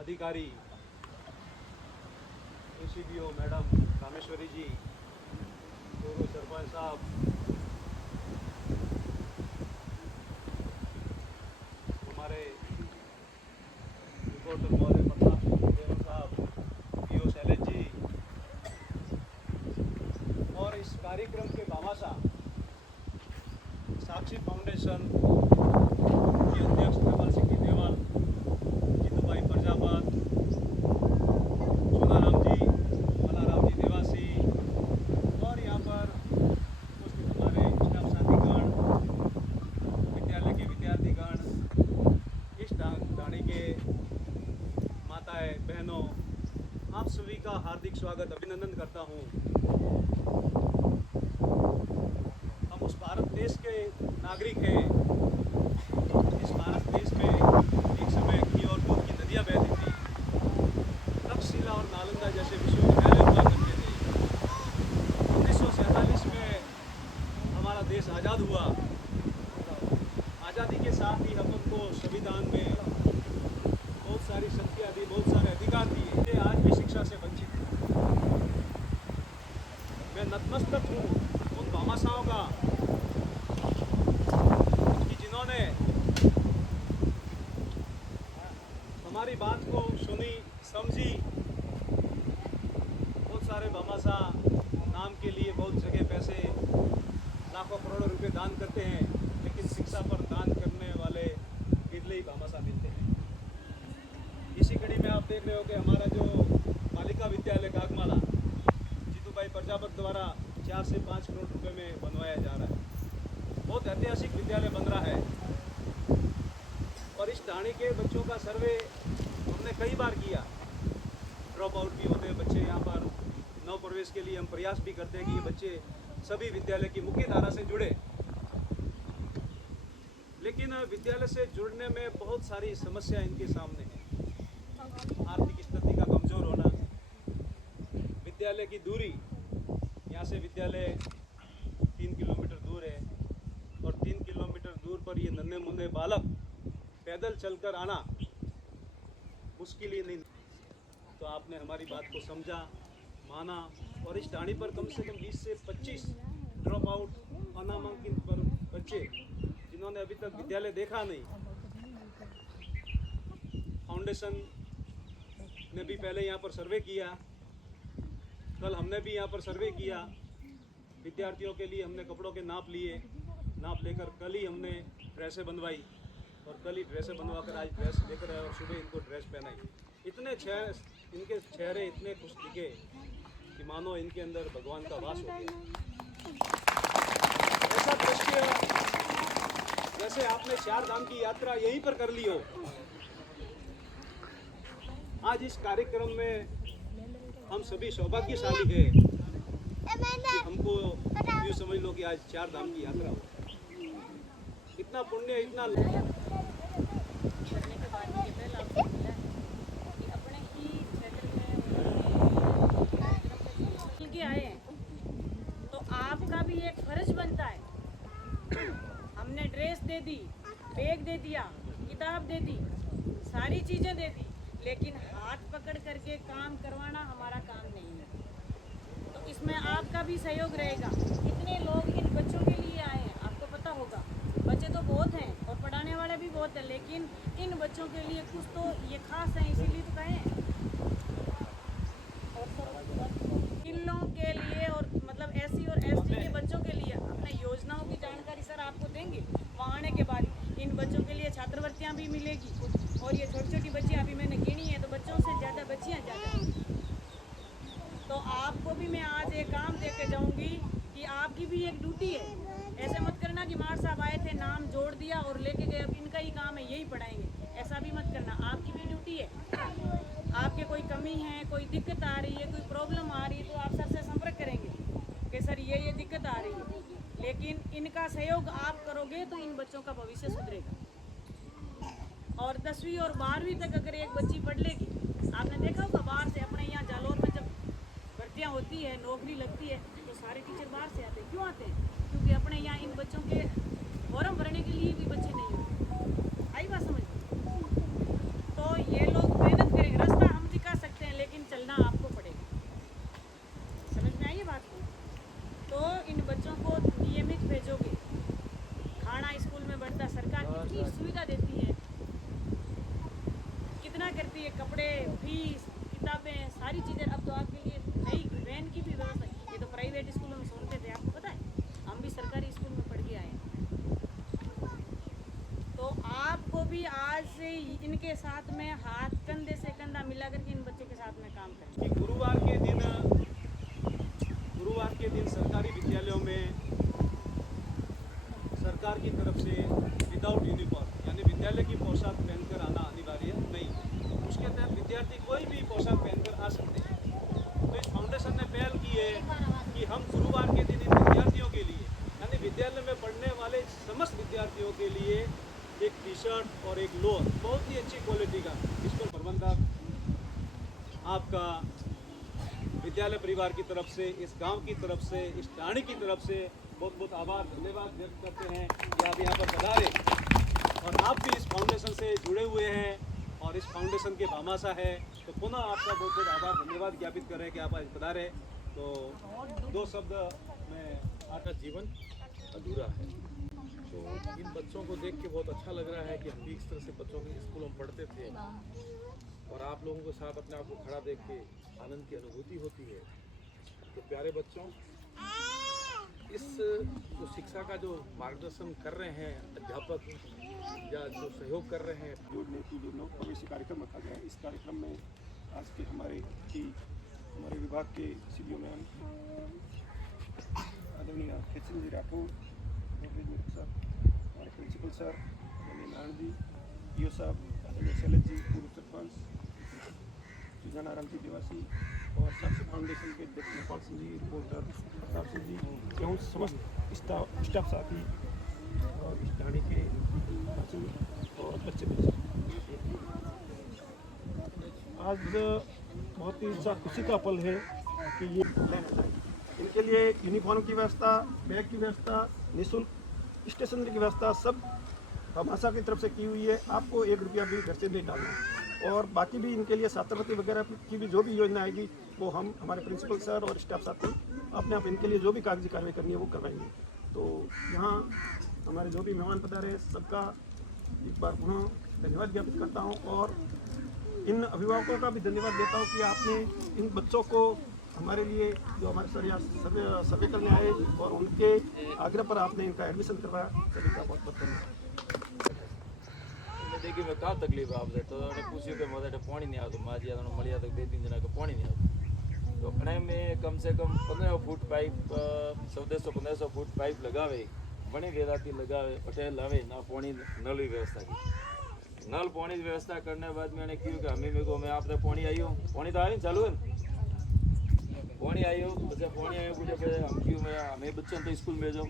अधिकारी एसीडीओ मैडम रामेश्वरी जी, पूर्व सरपंच साहब, हमारे रिपोर्टर महोदय प्रताप देव साहब, पीओ शैलेश जी, और इस कार्यक्रम के भामाशाह साक्षी फाउंडेशन के अध्यक्ष धवल सिंह देवाल, जीतूभाई प्रजापत, चुनाराम जी, मलाराम जी देवासी, और यहाँ पर उपस्थित हमारे स्टाफ साथीगण, विद्यालय के विद्यार्थीगण, इस ढाणी के माताएं बहनों, आप सभी का हार्दिक स्वागत अभिनंदन करता हूँ। हम उस भारत देश के नागरिक हैं। इस भारत देश में एक समय घी और दूध की नदियाँ बहती थी, तक्षशिला और नालंदा जैसे विश्वविद्यालय हुआ करते थे। 1947 में हमारा देश आज़ाद हुआ। आज़ादी के साथ ही अपन को संविधान में बहुत सारी शक्तियाँ दी, बहुत सारे अधिकार दिए। ये आज भी शिक्षा से वंचित है। मैं नतमस्तक हूँ उन भामाशाहों का कि जिन्होंने हमारी बात को सुनी, समझी। बहुत सारे भामाशाह नाम के लिए बहुत जगह पैसे, लाखों करोड़ों रुपए दान करते हैं, लेकिन शिक्षा पर दान करने वाले बिरले ही भामाशाह मिलते हैं। इसी कड़ी में आप देख रहे हो कि हमारा जो बालिका विद्यालय गागमाला जीतूभाई प्रजापत द्वारा 4 से 5 करोड़ रुपए में बनवाया जा रहा है। बहुत ऐतिहासिक विद्यालय बन रहा है। और इस ढाणी के बच्चों का सर्वे हमने कई बार किया। ड्रॉप आउट भी होते हैं बच्चे यहाँ पर। नव प्रवेश के लिए हम प्रयास भी करते हैं कि ये बच्चे सभी विद्यालय की मुख्य धारा से जुड़े, लेकिन विद्यालय से जुड़ने में बहुत सारी समस्या इनके सामने है। आर्थिक स्थिति का कमजोर होना, विद्यालय की दूरी, यहाँ से विद्यालय 3 किलोमीटर दूर है, और 3 किलोमीटर दूर पर ये नन्हे मुन्ने बालक पैदल चलकर आना मुश्किल ही नहीं। तो आपने हमारी बात को समझा, माना, और इस ढाणी पर कम से कम 20 से 25 ड्रॉप आउट अनामांकित पर बच्चे जिन्होंने अभी तक विद्यालय देखा नहीं। फाउंडेशन ने भी पहले यहाँ पर सर्वे किया, कल हमने भी यहाँ पर सर्वे किया। विद्यार्थियों के लिए हमने कपड़ों के नाप लिए, नाप लेकर कल ही हमने ड्रेसें बनवाई, और कल ही ड्रेसें बनवा कर आज ड्रेस लेकर आए और सुबह इनको ड्रेस पहनाई। इतने इनके चेहरे इतने खुश दिखे कि मानो इनके अंदर भगवान का वास हो गया। ऐसा दृश्य जैसे आपने 4 धाम की यात्रा यहीं पर कर ली हो। आज इस कार्यक्रम में हम सभी सौभाग्यशाली हैं कि हमको यूँ समझ लो कि आज 4 धाम की यात्रा हो। इतना पुण्य, इतना आए हैं, तो आपका भी एक फर्ज बनता है। हमने ड्रेस दे दी, बैग दे दिया, किताब दे दी, सारी चीजें दे दी, लेकिन हाथ पकड़ करके काम करवाना हमारा काम नहीं है। तो इसमें आपका भी सहयोग रहेगा। कितने लोग इन बच्चों के लिए आए हैं आपको पता होगा। बच्चे तो बहुत हैं और पढ़ाने वाले भी बहुत हैं, लेकिन इन बच्चों के लिए कुछ तो ये खास है, इसीलिए तो कहें। इन लोगों के लिए और मतलब एससी और एसटी के बच्चों के लिए अपने योजनाओं की जानकारी सर आपको देंगे। वहाँ आने के बाद इन बच्चों के लिए छात्रवृत्तियाँ भी मिलेगी, और ये छोटी छोटी बच्चियाँ अभी मैंने गिनी है, तो बच्चों से ज़्यादा बच्चियाँ ज़्यादा। तो आपको भी मैं आज एक काम दे के जाऊँगी कि आपकी भी एक ड्यूटी है। ऐसे मत करना कि मार साहब आए थे, नाम जोड़ दिया और लेके गए, अब इनका ही काम है, यही पढ़ाएंगे। ऐसा भी मत करना, आपकी भी ड्यूटी है। आपके कोई कमी है, कोई दिक्कत आ रही है, कोई प्रॉब्लम आ रही है, तो आप सर से संपर्क करेंगे कि सर ये दिक्कत आ रही है। लेकिन इनका सहयोग आप करोगे तो इन बच्चों का भविष्य सुधरेगा। और 10वीं और 12वीं तक अगर एक बच्ची पढ़ लेगी, आपने देखा होगा बाहर से, अपने यहाँ जालौर में जब भर्तियाँ होती है, नौकरी लगती है, तो सारे टीचर बाहर से आते हैं। क्यों आते हैं? क्योंकि अपने यहाँ इन बच्चों के फॉर्म भरने के लिए भी बच्चे नहीं होते। आई बात समझ? इनके साथ में हाथ कंधे से कंधा मिला करके इन बच्चों के साथ में काम करें। कि गुरुवार के दिन सरकारी विद्यालयों में सरकार की तरफ से विदाउट यूनिफॉर्म यानी विद्यालय की पोशाक पहनकर आना अनिवार्य नहीं है। उसके तहत विद्यार्थी कोई भी पोशाक पहनकर आ सकते हैं। तो इस फाउंडेशन ने पहल की है कि हम गुरुवार के दिन इन विद्यार्थियों के लिए यानी विद्यालय में पढ़ने वाले समस्त विद्यार्थियों के लिए एक टी शर्ट और एक लोअर बहुत ही अच्छी क्वालिटी का, इस पर प्रबंधक आपका विद्यालय परिवार की तरफ से, इस गांव की तरफ से, इस टाणी की तरफ से बहुत बहुत आभार धन्यवाद व्यक्त करते हैं कि आप यहाँ पर पधारे और आप भी इस फाउंडेशन से जुड़े हुए हैं और इस फाउंडेशन के भामाशाह है। तो पुनः आपका बहुत बहुत आभार धन्यवाद ज्ञापित करें कि आप आज पधारे। तो दो शब्द में का जीवन अधूरा है। तो इन बच्चों को देख के बहुत अच्छा लग रहा है कि हम भी इस तरह से बच्चों के स्कूलों में पढ़ते थे और आप लोगों के साथ अपने आप को खड़ा देख के आनंद की अनुभूति होती है। तो प्यारे बच्चों, इस जो शिक्षा का जो मार्गदर्शन कर रहे हैं अध्यापक या जो सहयोग कर रहे हैं, जोड़ने की जो नव प्रवेश कार्यक्रम रखा गया है, इस कार्यक्रम में आज के हमारे विभाग के सीडीओ मैम आदरणीय खेचन जी राठौर, सर, हमारे प्रिंसिपल सर आदरणीय नारायण जी, ईओ साहब आदरणीय शैलज जी, पूर्व सरपंच सुजाना राम जी देवासी और साक्षी फाउंडेशन के अध्यक्ष नेपाल सिंह जी, रिपोर्टर प्रताप सिंह जी एवं समस्त स्टाफ साथी और इस ढाणी के और बच्चे आज बहुत ही खुशी का पल है कि ये इनके लिए यूनिफॉर्म की व्यवस्था, बैग की व्यवस्था, निःशुल्क स्टेशनरी की व्यवस्था सब भामाशाह की तरफ से की हुई है। आपको 1 रुपया भी घर से नहीं डालना और बाकी भी इनके लिए छात्रवृत्ति वगैरह की भी जो भी योजना आएगी वो हम हमारे प्रिंसिपल सर और स्टाफ साथी अपने आप इनके लिए जो भी कागजी कार्रवाई करनी है वो करवाएंगे। तो यहाँ हमारे जो भी मेहमान पधारे सबका एक बार पुनः धन्यवाद ज्ञापित करता हूँ और इन अभिभावकों का भी धन्यवाद देता हूँ कि आपने इन बच्चों को हमारे लिए जो हमारे सर यहाँ सर्वे करने आए और उनके आग्रह पर आपने इनका एडमिशन करवाया, सभी का बहुत बहुत धन्यवाद। देखिए मैं का तकलीफ आपसे तो पूछ्યું કે મારે પાણી નહીં આવતું, માજી આનો મળી આવતું 2-3 જણા કે પાણી નહીં આવતું। तो अपने में कम से कम 15 फुट पाइप 1400-1500 फुट पाइप लगावे, घणी वेराती लगावे, पटेल लावे ना पानी नल की व्यवस्था की। नल पानी की व्यवस्था करने के बाद मैंने क्यों कि हमें मेरे को मैं आप पानी आई हूँ, पानी तो आई चालू है, पानी आई हो પછી પાણી આવ્યું પૂછે हम क्यों मैं हमें बच्चों तो स्कूल भेजो,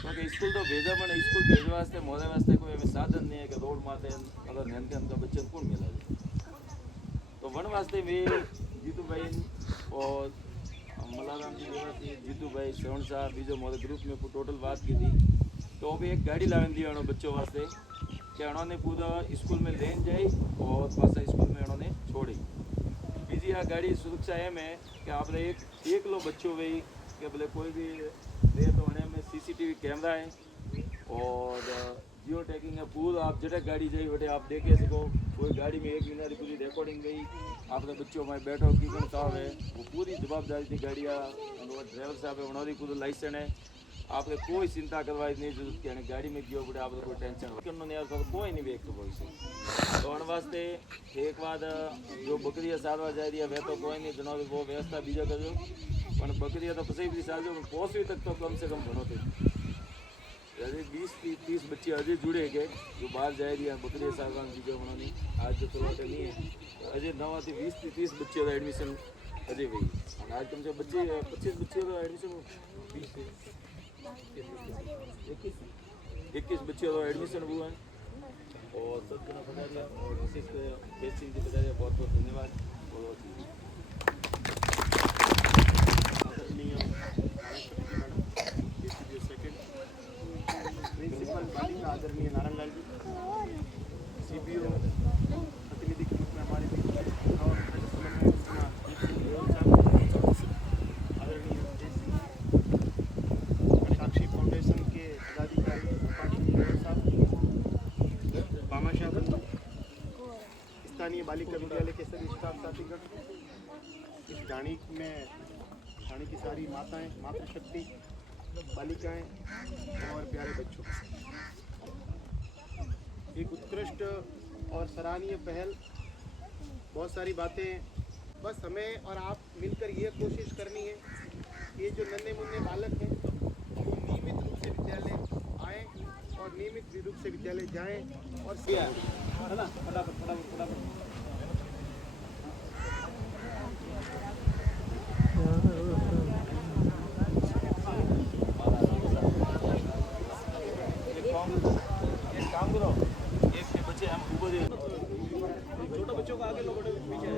क्योंकि स्कूल तो भेजा पर स्कूल भेजवा वास्ते मोरे वास्ते कोई हमें साधन नहीं है कि रोड माते अगर नैन के अंदर बच्चे कौन मिला जाए। तो वन वास्ते भी जीतू भाई और मलाराम जी देवासी, जीतू भाई, श्रवण साहब बीजो मोरे ग्रुप में टोटल बात की थी। तो भी एक गाड़ी लावन दी अणो बच्चों वास्ते कि अणोने पूरा स्कूल में लेन जाए और पासा स्कूल में अणोने छोड़ी। बीजी आ गाड़ी सुरक्षा एम है कि आप एक लो बच्चों भाई कि बोले कोई भी दे तो उन्हें में CCTV कैमरा है और जियो टैगिंग है पूरा। आप जटे गाड़ी जाइए बटे आप देखे सको, कोई गाड़ी में 1 महीना की पूरी रिकॉर्डिंग गई, आपने बच्चों में बैठो की कौन साहब है वो पूरी जवाबदारी थी गाड़ियाँ ड्राइवर साहब है उन्होंने पूरा लाइसेंस है। आपने कोई चिंता करवाई नहीं जरूरत कि गाड़ी में गयो बड़े आपको कोई टेंशन नहीं आता, कोई नहीं व्यक्त कोई से। तो उन वास्ते एक बात जो बकरियाँ सारवा जा रही है वह तो कोई नहीं जनो वो व्यवस्था बीजा करजो, पर बकरियाँ तो पसी भी सारजो पहुँचवी तक तो कम से कम घणो थे। अरे 20-30 बच्चे अजय जुड़े गए जो बाहर जा रही है बकरियाँ सारवा बीजा उन्होंने आज जो चलवाते नहीं है अजय 9 से 20-30 बच्चे का एडमिशन अजय भाई और आज कम से बच्चे 25 बच्चे का एडमिशन 21 बच्चे का एडमिशन हुआ है और सब जना बता दिया और विशेष बेस्ट सिंह जी बता दिया, बहुत बहुत धन्यवाद। प्रिंसिपल बालिका आदरणीय नारायण लाल जी, CPO प्रतिनिधि के रूप में हमारे बीच और आदरणीय साक्षी फाउंडेशन के पदाधिकारी साहब, भामाशाह बंधु, स्थानीय बालिका विद्यालय के सभी स्टाफ साथीगण, इस ढाणी की सारी माताएं, मातृशक्ति, बालिकाएं और प्यारे बच्चों, एक उत्कृष्ट और सराहनीय पहल। बहुत सारी बातें, बस हमें और आप मिलकर ये कोशिश करनी है कि ये जो नन्हे मुन्ने बालक हैं वो नियमित रूप से विद्यालय आएँ और नियमित रूप से विद्यालय जाएँ और है ना, फटाफट फटाफट फटाफट। एक काम करो, एक के बच्चे हम ऊपर दे दो। छोटे बच्चों को आगे लो, बड़े पीछे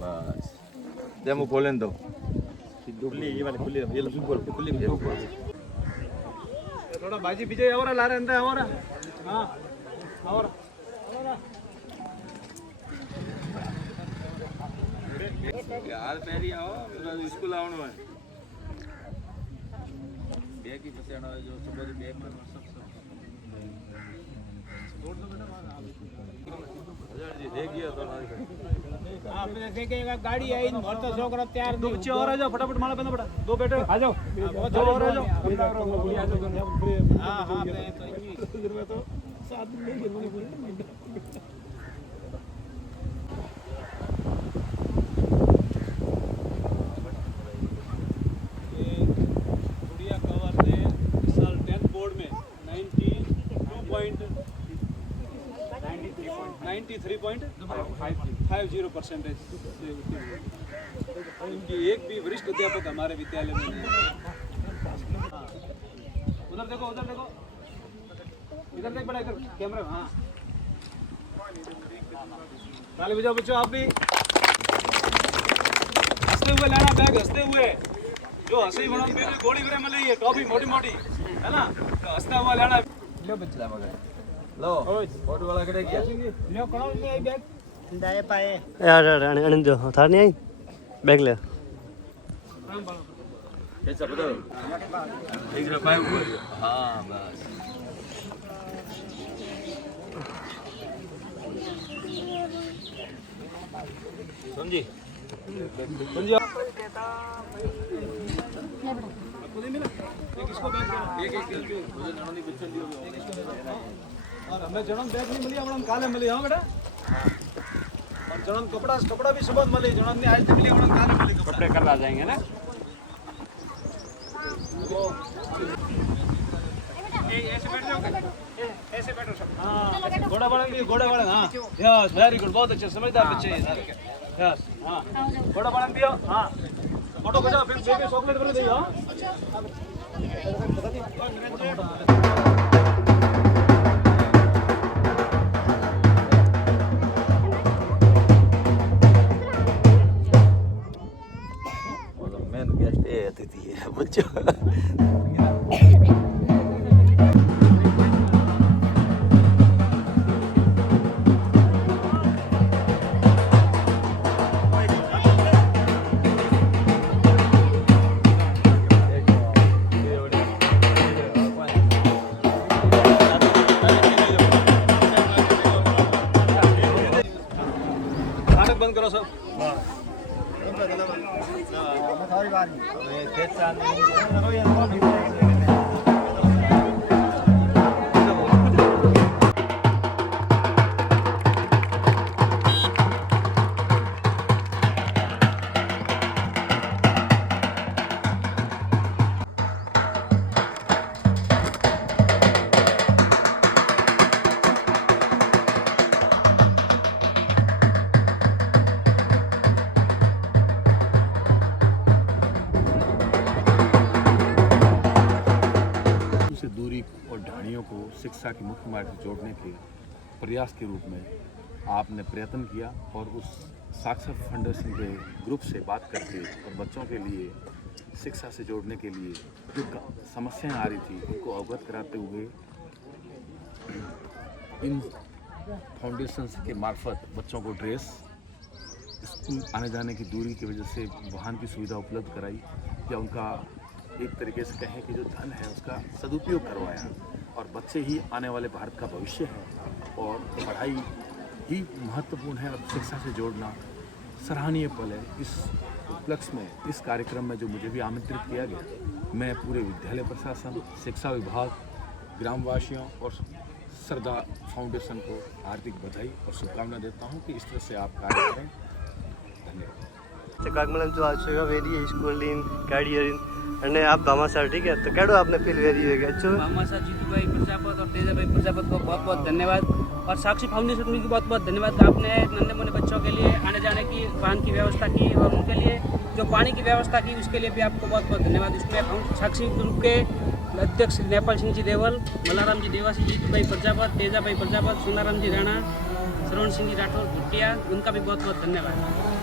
बस डेमो खोलें दो। खुली, ये वाले खुली, ये लो खुली थोड़ा बाजी पीछे और ला रहे हैं और हाँ और यार पहली आओ, स्कूल आवनो है। बैग की पसंद है जो सुबह बैग में सब देखिए तो आपने देखेगा गाड़ी आई घर तो छोकरा तैयार दो बच्चे और आ जाओ, फटाफट माला पहना पड़ा, दो बेटे आ जाओ, दो और आ जाओ। हाँ हाँ मैं तो गुड़िया कंवर ने इस साल 10th बोर्ड में 93.50% से उत्तीर्ण हुए। उनकी एक भी वरिष्ठ अध्यापक हमारे विद्यालय में नहीं है। हाँ। उधर देखो, उधर देखो, इधर देख बड़ा, इधर कैमरा। हाँ, ताली बजाओ बच्चों। आप भी हंसते हुए लेना बैग, हंसते हुए। जो हंसी बना गोली वगैरह मिल रही है, टॉफी मोटी मोटी है ना, तो हंसता हुआ लेना। लो बच्चा मगर लो फोटो वाला करे क्या लो कौन ले आई बैग दाए पाए यार आने दो थार नहीं आई बैग ले कैसा बताओ एक रुपए ऊपर हाँ बस समझी समझिए किसको बैग दो एक मुझे नॉनी बच्चन दियो और हमें जन्म बैग नहीं मिली, हम काले मिली। हाँ बेटा, और जन्म कपड़ा भी सुबह मिली, जन्म ने आज तक मिली, हम काले मिली कपड़े कर ला जाएंगे ना। ऐसे बैठ जाओ ऐसे बैठो सब हाँ, घोड़ा वाला भी, घोड़ा वाला। हाँ यस, वेरी गुड, बहुत अच्छे, समझदार बच्चे हैं सारे। यस हाँ, घोड़ा वाला दियो। हाँ, फोटो खिंचाओ, फिर बेबी चॉकलेट वाले दियो। मेन गेस्ट ये अतिथि है बच्चों नाटक बंद करो सब। से दूरी और ढाणियों को शिक्षा के मुख्य मार्ग से जोड़ने के प्रयास के रूप में आपने प्रयत्न किया और उस साक्षर फाउंडेशन के ग्रुप से बात करके और बच्चों के लिए शिक्षा से जोड़ने के लिए जो समस्याएं आ रही थी उनको अवगत कराते हुए इन फाउंडेशंस के मार्फत बच्चों को ड्रेस, स्कूल आने जाने की दूरी की वजह से वाहन की सुविधा उपलब्ध कराई या उनका एक तरीके से कहें कि जो धन है उसका सदुपयोग करवाया और बच्चे ही आने वाले भारत का भविष्य है और पढ़ाई ही महत्वपूर्ण है और शिक्षा से जोड़ना सराहनीय पल है। इस उपलक्ष्य में इस कार्यक्रम में जो मुझे भी आमंत्रित किया गया मैं पूरे विद्यालय प्रशासन, शिक्षा विभाग, ग्रामवासियों और सरदार फाउंडेशन को हार्दिक बधाई और शुभकामना देता हूँ कि इस तरह से आप कार्य करें। धन्यवाद। कागमलन जो आज सेवा वेरी स्कूल इन गाड़ी અને આપ ભામાસા ઠીક है तो કેડો आपने फील वेरी है अच्छो भामासा जीतू भाई प्रजापत और तेजा भाई प्रजापत को बहुत बहुत धन्यवाद और साक्षी फाउंडेशन को बहुत बहुत धन्यवाद। आपने नन्हे मुन्ने बच्चों के लिए आने जाने की वाहन की व्यवस्था की और उनके लिए जो पानी की व्यवस्था की उसके लिए भी आपको बहुत बहुत धन्यवाद। इसमें साक्षी ग्रुप के अध्यक्ष नेपाल सिंह जी देवल, मलाराम जी देवासी, जीतू भाई प्रजापत, तेजा भाई प्रजापत, सुनाराम जी राणा, श्रवण सिंह जी राठौर भुटिया, उनका भी बहुत बहुत धन्यवाद।